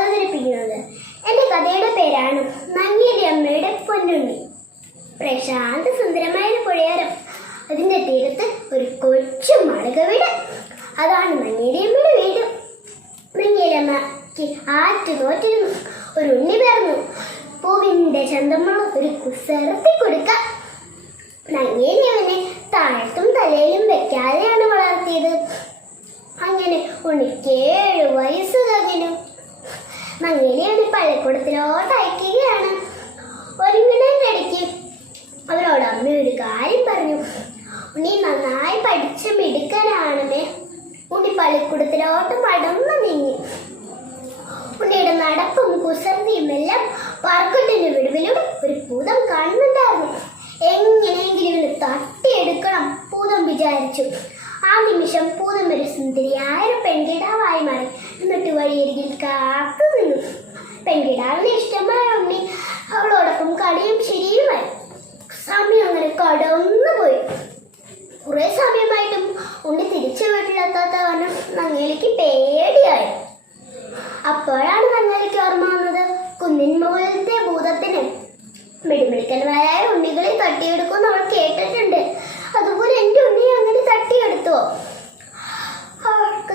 അവതരിപ്പിക്കുന്നത്. എന്റെ കഥയുടെ പേരാണ് നങ്ങിയുടെ അമ്മയുടെ പൊന്നുണ്ണി. പ്രശാന്ത സുന്ദരമായ ഒരു പുഴയോരം. അതിന്റെ തീരത്ത് ഒരു കൊച്ചു മാളിക വീട് അതാണ് നങ്ങിയുടെ അമ്മയുടെ വീട്. നങ്ങിയുടെ അമ്മയ്ക്ക് ആറ്റു തോറ്റിരുന്നു ഒരു ഉണ്ണി പേർന്നു. പൂവിന്റെ ചന്തമുള്ള ഒരു കുസരത്തി കൊടുക്കാം. നങ്ങിയെ അയക്കുകയാണ് ഒരുങ്ങിടന്റെ ഇടയ്ക്ക് അവരോട് അമ്മ ഒരു കാര്യം പറഞ്ഞു. ഉണ്ണി നന്നായി പഠിച്ച മിടുക്കനാണെന്നേ. ഉണ്ണി പള്ളിക്കൂടത്തിലോട്ട് പടർന്നു നീങ്ങി. ഉണ്ണിയുടെ നടപ്പും കുസൃതിയും എല്ലാം പാർക്കുട്ടിന്റെ വിടുവിലൂടെ ഒരു ഭൂതം കാണുന്നുണ്ടായിരുന്നു. എങ്ങനെയെങ്കിലും ഇത് തട്ടിയെടുക്കണം ഭൂതം വിചാരിച്ചു. ആ നിമിഷം പൂതം ഒരു സുന്ദരിയായ ഒരു പെൺകിടാവായി മാറി. എന്നിട്ട് വഴിയരികിൽ കാത്തു നിന്നു. പെൺകിടാവിന് ഇഷ്ടമായ ഉണ്ണി അവളോടൊപ്പം കളിയും ശരിയുമായി സമയം അങ്ങനെ കടന്നു പോയി. കുറെ സമയമായിട്ടും ഉണ്ണി തിരിച്ചു വീട്ടിലെത്താത്ത കാരണം നങ്ങേലിക്ക് പേടിയായി. അപ്പോഴാണ് നങ്ങേലിക്ക് ഓർമ്മ വന്നത് കുന്നിൻ മുകളിലത്തെ ഭൂതത്തിന്. മിടിമിടിക്കന്മാരായ ഉണ്ണികളെ തട്ടിയെടുക്കുമെന്ന് അവൾ കേട്ടിട്ടുണ്ട്. അതുപോലെ എന്റെ ഉണ്ണിയെ അങ്ങനെ തട്ടിയെടുത്തോ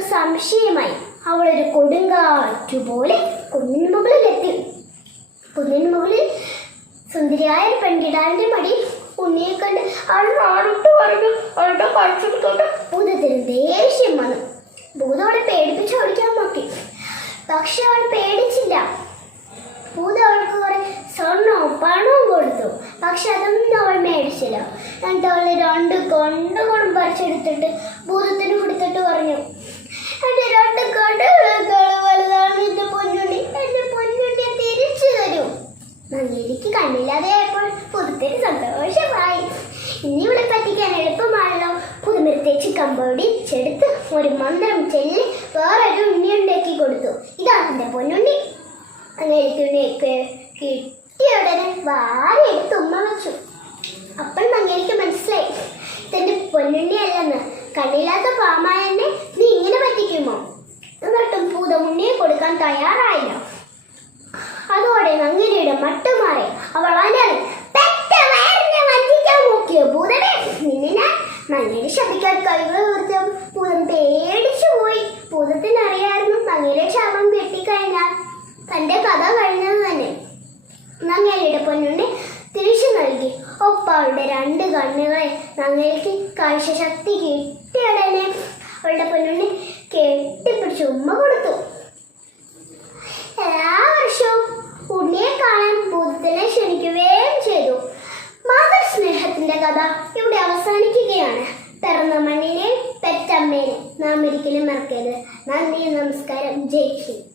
സംശയമായി. അവളൊരു കൊടുങ്കാറ്റുപോലെ കുന്നിൻ മുകളിലെത്തി. കുന്നിൻ മുകളിൽ സുന്ദരിയായ പെൺകിടാവിന്റെ മടി ഉണ്ണിയെ കണ്ട് അവൾ പറഞ്ഞു. അവളുടെ കഴിച്ചെടുത്തോണ്ട് ഭൂതത്തിന് ദേഷ്യം വന്നു. ഭൂതം അവളെ പേടിപ്പിച്ച് ഓടിക്കാൻ നോക്കി. പക്ഷെ അവൾ പേടിച്ചില്ല. ഭൂതം അവൾക്ക് കുറെ സ്വർണവും പണവും കൊടുത്തു. പക്ഷെ അതൊന്നും അവൾ മേടിച്ചില്ല. എന്നിട്ട് അവൾ രണ്ട് കൊണ്ടുകൊണ്ടും പറിച്ചെടുത്തിട്ട് ഭൂതത്തിന് കൊടുത്തിട്ട് പറഞ്ഞു. എന്റെ രണ്ട് കടകളെക്കാൾ വലുതാണ് എന്റെ പൊന്നുണ്ണി എന്റെ പൊന്നുണ്ണിയെ തിരിച്ചു തരൂ. നന്ദിക്ക് കണ്ണില്ലാതെയായപ്പോൾ പുതുത്തിന് സന്തോഷമായി. ഇനി ഇവിടെ പറ്റിക്കാൻ എളുപ്പമാണല്ലോ. പുതുമരത്തേച്ച് കമ്പോടി ഒരു മന്ത്രം ചെല്ലി വേറൊരു ഉണ്ണി ഉണ്ടാക്കി കൊടുത്തു. ഇതാണ് എന്റെ പൊന്നുണ്ണി. അങ്ങനെ ഉണ്ണിയൊക്കെ കിട്ടിയ ഉടനെ വാരി എടുത്ത് ഉമ്മ വെച്ചു. അപ്പോൾ നങ്ങേലിക്ക് മനസ്സിലായി. ഇതെന്റെ പൊന്നുണ്ണി അല്ലെന്ന് കണ്ണില്ലാത്ത പാമായ എന്നെ എന്നിട്ടും പൂത മുന്നേ കൊടുക്കാൻ തയ്യാറായില്ല. അതോടെ നങ്ങിനിയുടെ മട്ടുമാറി അവൾ അലറി നോക്കിയ കഥ രണ്ട് കണ്ണുകളെ നങ്ങേലിക്ക് കാഴ്ചശക്തി കിട്ടിയ ഉടനെ അവളുടെ പൊന്നുണ്ണി കെട്ടിപ്പിടിച്ച് ഉമ്മ കൊടുത്തു. എല്ലാ വർഷവും ഉണ്ണിയെ കാണാൻ ഭൂതത്തിനെ ക്ഷണിക്കുകയും ചെയ്തു. മാതൃസ്നേഹത്തിന്റെ കഥ ഇവിടെ അവസാനിക്കുകയാണ്. പിറന്ന മണ്ണിനെ പെറ്റമ്മേനെ നാം ഒരിക്കലും മറക്കരുത്. നന്ദി നമസ്കാരം. ജയ് ഹിന്ദ്.